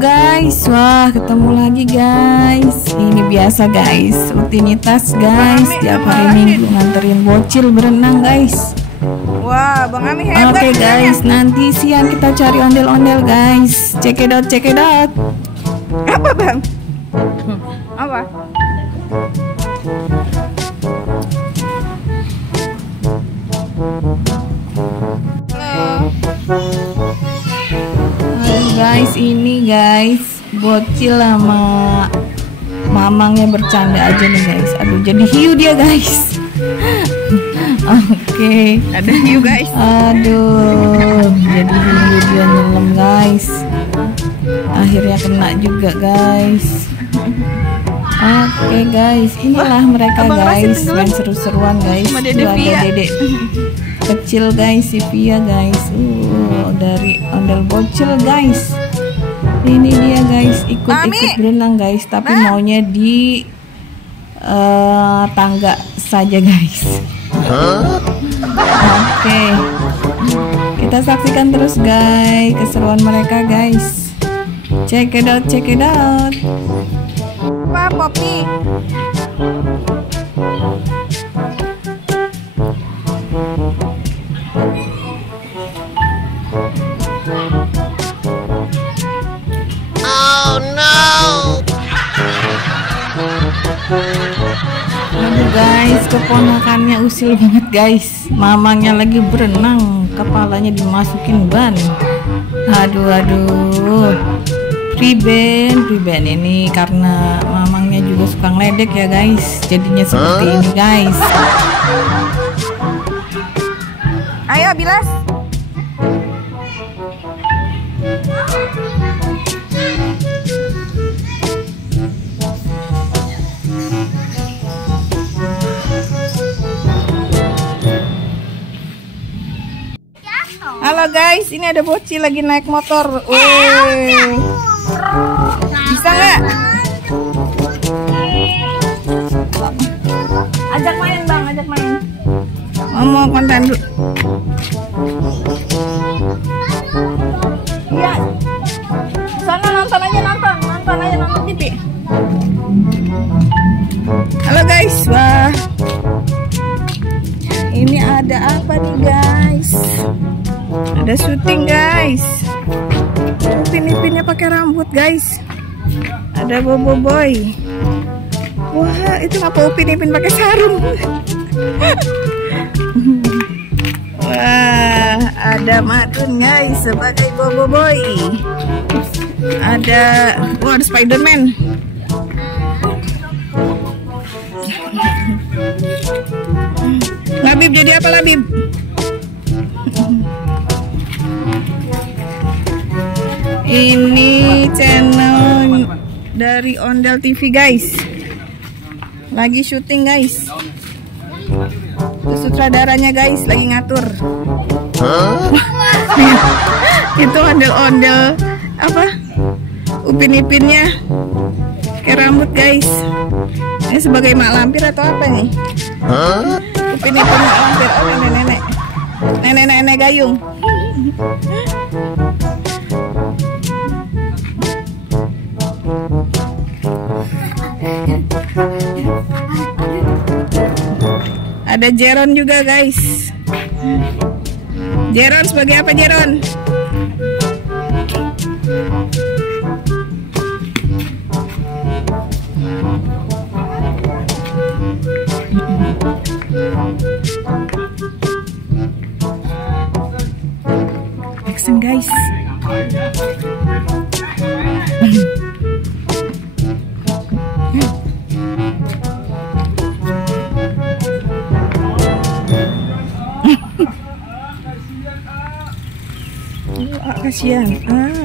guys, wah ketemu lagi guys. Ini biasa guys, rutinitas guys. Tiap hari Minggu nganterin bocil berenang guys. Wah, Bang Ami hebat. Oke guys, nanti siang kita cari ondel-ondel guys. Check it out, check it out. Apa Bang? Apa? Guys, ini guys bocil sama mamangnya bercanda aja nih guys. Aduh, jadi hiu dia guys. Oke, Ada hiu guys. aduh, jadi hiu dia nyelam guys. Akhirnya kena juga guys. Oke guys, inilah mereka Abang Rasid guys yang seru-seruan guys. Sama Tuh Dede ada Via. dedek kecil guys, si Via guys. Dari ondel bocil guys. Ini dia guys, ikut-ikut berenang guys, tapi maunya di tangga saja guys. Oke, kita saksikan terus guys keseruan mereka guys. Check it out, check it out. Apa Poppy? Aduh guys, keponakannya usil banget guys. Mamangnya lagi berenang, kepalanya dimasukin ban. Aduh. Priben ini karena mamangnya juga suka ngeledek ya guys. Jadinya seperti ini guys. Ayo bilas. Halo guys, ini ada bocil lagi naik motor. Bisa nggak? Ajak main Bang, ajak main. Mau konten dulu. Iya. Sana nonton TV. Halo guys, wah. Ini ada apa nih guys? Ada syuting guys. Upin-ipinnya pakai rambut guys. Ada Bobo Boy. Wah, itu ngapa Upin-ipin pakai sarung? Wah, ada Madun guys sebagai Bobo Boy. Ada Spiderman. Labib jadi apa Labib? Ini channel dari Ondel TV guys. Lagi syuting guys. Itu sutradaranya guys lagi ngatur. Itu ondel-ondel apa? Upin-ipinnya kayak rambut guys. Ini sebagai mak lampir atau apa nih? Upin-ipin mak lampir. Oh, nenek gayung. Ada Jeron juga guys. Jeron sebagai apa Jeron? Action guys. Kasihan. Oh,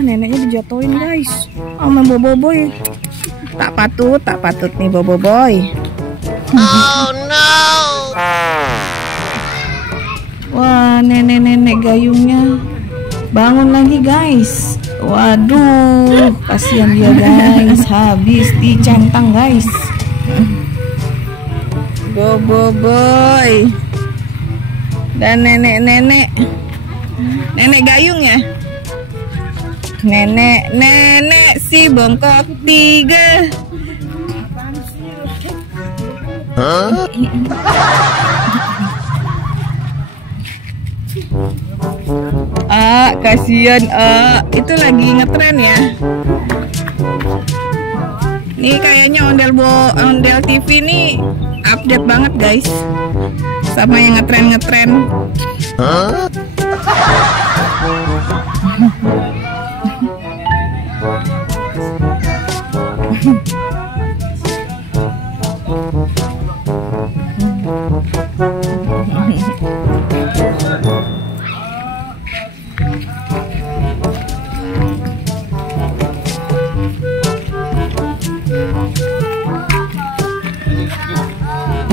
neneknya dijatuhin guys sama Bobo Boy. Tak patut nih Bobo Boy. Oh no. gayungnya bangun lagi guys. Waduh, kasihan dia guys, habis dicentang guys. Boboiboy dan nenek gayung ya. Nenek si bongkok 3. Kasihan itu lagi ngetren ya. Ini kayaknya Ondel TV ini update banget guys sama yang ngetren.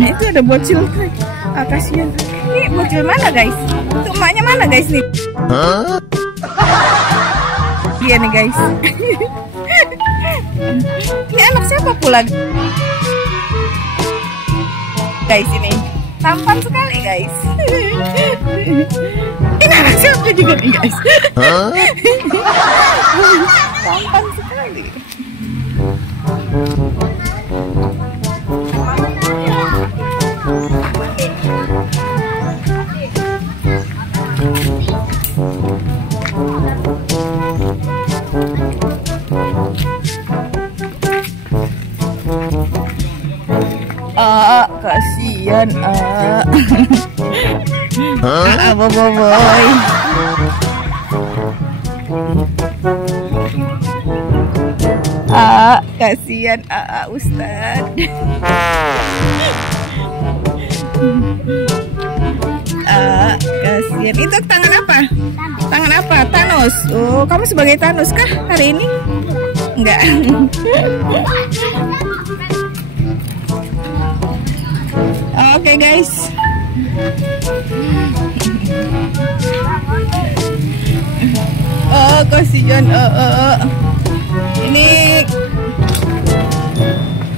Nah itu ada bocil, kasihan. Ini bocil mana guys? Itu emaknya mana guys nih? Iya nih guys. Ini anak siapa pula? Guys ini tampan sekali guys. Ini anak siapa juga nih guys? Tampan sekali. Kasihan boboiboy. Kasihan Ustad. Kasihan. Itu tangan apa? Tangan apa? Thanos. Oh, kamu sebagai Thanos kah hari ini? Enggak. Oke guys. Kasihan. Ini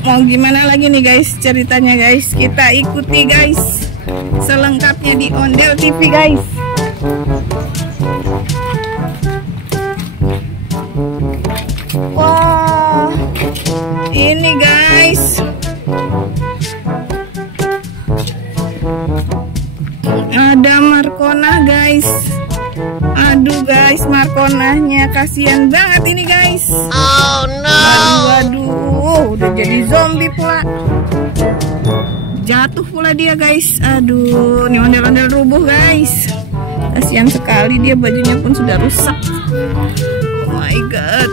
mau gimana lagi nih guys ceritanya guys. Kita ikuti guys selengkapnya di Ondel TV guys. Wah, ini guys ada Markonah guys. Aduh guys, Markonahnya kasihan banget ini guys. Oh no. Aduh, udah jadi zombie pula. Jatuh pula dia guys. Aduh, ini ondel-ondel rubuh guys. Kasihan sekali dia, bajunya pun sudah rusak. Oh my god.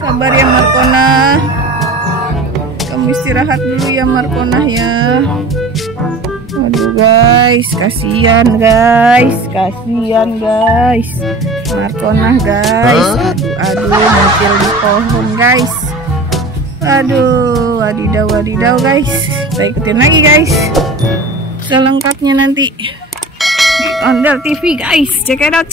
Sabar ya Markonah. Kamu istirahat dulu ya Markonah ya. Aduh guys, kasihan guys, Markonah guys. Aduh, muncul di pohon guys. Aduh, wadidaw guys. Kita ikutin lagi guys selengkapnya nanti di Ondel TV guys. Check it out.